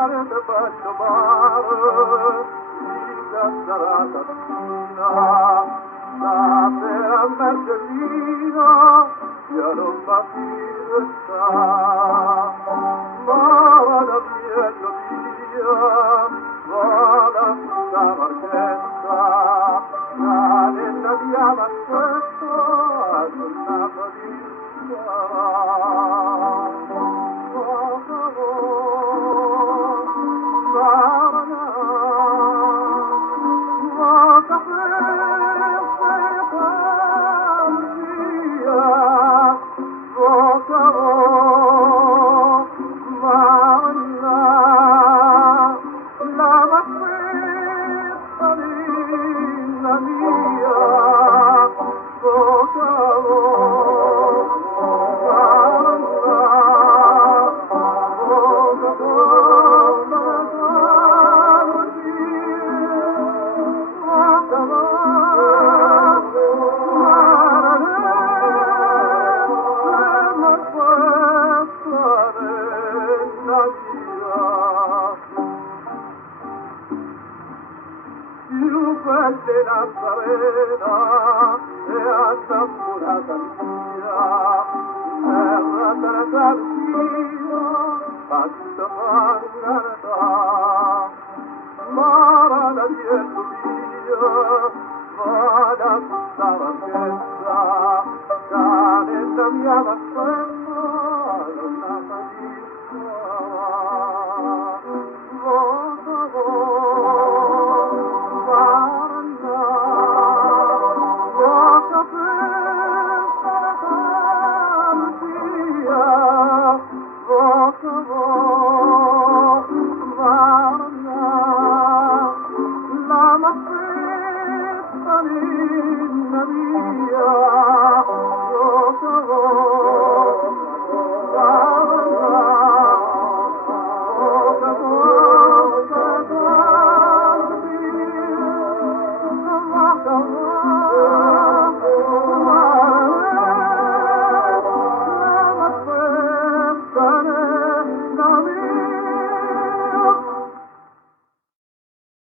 mare che bello mare, di sarà tattina, la sera mercedina, io non va più sta, ma vada via, vada tutta marchetta, la nella mia maschetta, sulla de Nazarena e a Sampurata mia, terra tartarina, pasta mangarata, mara la dietro mia, vada tutta marchetta, cane la mia maschetta, la malissima, Oh,